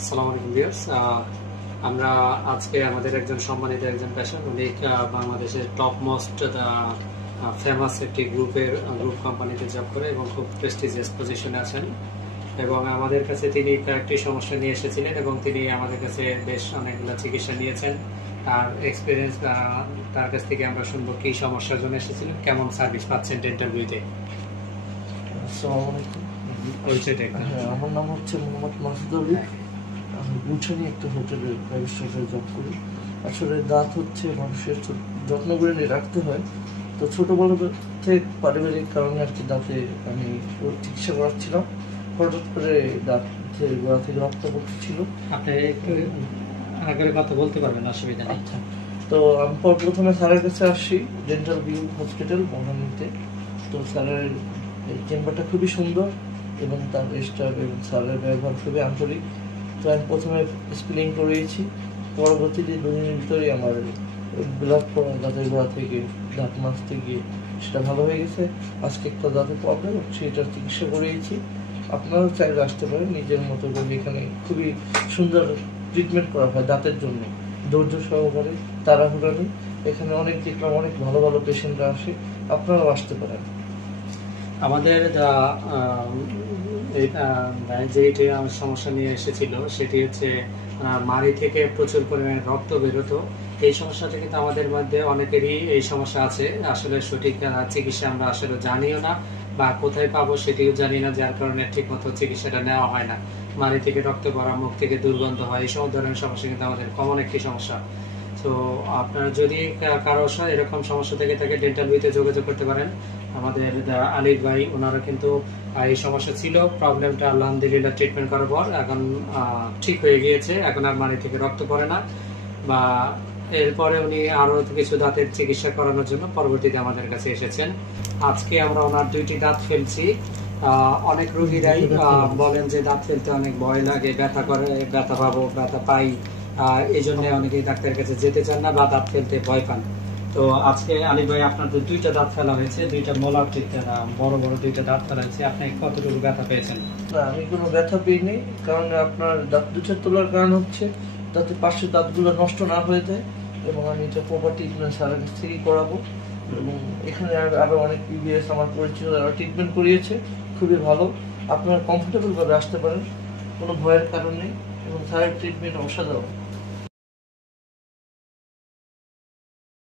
আসসালামু আলাইকুম ভিউয়ার্স। আমরা আজকে আমাদের একজন সম্মানিত একজন পেশেন্ট, উনি বাংলাদেশের টপ মোস্ট ফেমাস একটি গ্রুপ কোম্পানিতে জব করে এবং খুব প্রেস্টিজিয়াস পজিশনে আছেন। এবং আমাদের কাছে তিনি কয়েকটি সমস্যা নিয়ে এসেছিলেন এবং তিনি আমাদের কাছে বেশ অনেকগুলো চিকিৎসা নিয়েছেন। তার এক্সপিরিয়েন্স, তার কাছ থেকে আমরা শুনবো কি সমস্যার জন্য এসেছিলেন, কেমন সার্ভিস পাচ্ছেন ডেন্টাল ভিউতে। আসসালামু আলাইকুম। আমার নাম হচ্ছে মোহাম্মদ মাসুদ আলী। আমি গুলশানে একটা হোটেলে প্রাইভেট স্টাফে জব করি। আসলে দাঁত হচ্ছে মানুষের যত্ন করে নিয়ে রাখতে হয়। তো ছোটোবেলা থেকে পারিবারিক কারণে আর কি দাঁতে আমি চিকিৎসা করাচ্ছিলাম। হঠাৎ করে দাঁতের গোড়া থেকে রক্ত পড়ছিল। আপনি একটু আগে কথা বলতে পারবেন, অসুবিধা নেই। আচ্ছা, তো আমি প্রথমে স্যারের কাছে আসি ডেন্টাল ভিউ হসপিটাল মহানিতে। তো স্যারের এই চেম্বারটা খুবই সুন্দর এবং তার স্টাফ এবং স্যারের ব্যবহার খুবই আন্তরিক। তো আমি প্রথমে স্পিলিং করিয়েছি, পরবর্তীতে 2 দিনের ভিতরেই আমার ব্লাড পড়া দাঁতের গোড়া থেকে দাঁত মাজতে গিয়ে সেটা ভালো হয়ে গেছে। আজকে একটা দাঁতের প্রবলেম, সেটার চিকিৎসা করিয়েছি। আপনারাও চাইলে আসতে পারেন নিজের মতো করে। এখানে খুবই সুন্দর ট্রিটমেন্ট করা হয় দাঁতের জন্য, ধৈর্য সহকারে, তাড়াহুড়া নেই। এখানে দেখলাম অনেক ভালো ভালো পেশেন্টরা আসে, আপনারাও আসতে পারেন। আমাদের যেটি সমস্যা নিয়ে এসেছিল সেটি হচ্ছে মাড়ি থেকে প্রচুর পরিমাণে রক্ত বেরোতো। এই সমস্যাটা কিন্তু আমাদের মধ্যে অনেকেরই এই সমস্যা আছে। আসলে সঠিক চিকিৎসা আমরা আসলে জানিও না বা কোথায় পাবো সেটিও জানি না, যার কারণে ঠিক মতো চিকিৎসাটা নেওয়া হয় না। মাড়ি থেকে রক্ত পড়া, মুখ থেকে দুর্গন্ধ হয়, এই সব ধরনের সমস্যা কিন্তু আমাদের কমন একটি সমস্যা। তো আপনারা যদি কারো এরকম সমস্যা থেকে থাকে ডেন্টাল ভিউতে যোগাযোগ করতে পারেন। আমাদের আলিফ ভাই, ওনারা কিন্তু এই সমস্যা ছিল, প্রবলেমটা আলহামদুলিল্লাহ ট্রিটমেন্ট করার পর এখন ঠিক হয়ে গিয়েছে। এখন আর মাড়ি থেকে রক্ত পড়ে না। বা এরপরে উনি আরো কিছু দাঁতের চিকিৎসা করানোর জন্য পরবর্তীতে আমাদের কাছে এসেছেন। আজকে আমরা ওনার 2টি দাঁত ফেলছি। অনেক রোগীরাই বলেন যে দাঁত ফেলতে অনেক ভয় লাগে, ব্যথা করে, ব্যথা পাবো, ব্যথা পাই, এই জন্য অনেকেই ডাক্তারের কাছে যেতে চান না বা দাঁত ফেলতে ভয় পান। তো আজকে আলী ভাই, আপনাদের 2টা দাঁত ফেলা হয়েছে, 2টা মোলার বড় বড় 2টা দাঁত ফেলা হয়েছে। আপনি কতটুকু ব্যথা পেয়েছেন? না, আমি কোনো ব্যথা পেইনি, কারণ আপনার দাঁত দুটো তোলার কারণ হচ্ছে যাতে পাশের দাঁতগুলো নষ্ট না হয়ে যায়। এবং আমি এটা প্রপার ট্রিটমেন্ট স্যারের কাছ থেকেই করাবো। এবং এখানে আরো অনেক পিভিএস আমার পরিচিত যারা ট্রিটমেন্ট করিয়েছে, খুবই ভালো। আপনারা কমফোর্টেবল ভাবে আসতে পারেন, কোনো ভয়ের কারণ নেই। এবং স্যারের ট্রিটমেন্ট অসাধারণ।